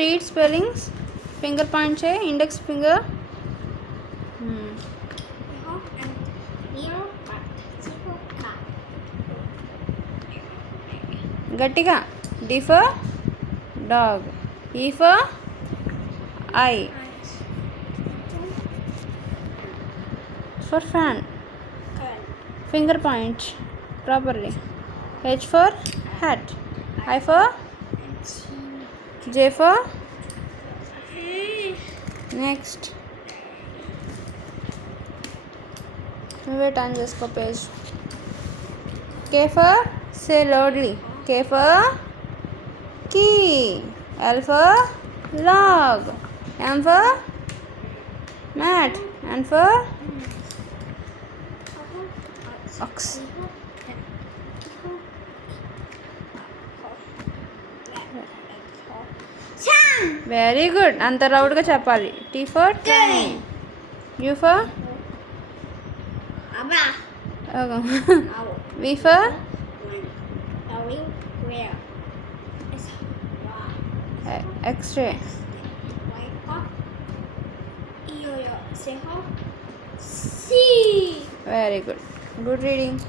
Read spellings. Finger point చేయి, index finger. గట్టిగా. D for dog, ఈ for I, for fan. Finger point properly. H for hat. I for J for next. Wait on just page. K for say loudly. K for key. L for log. M for mat. N for ox. Very good. అంత రౌడ్గా చెప్పాలి. T for time. U for V for x-ray. Very good. Good reading.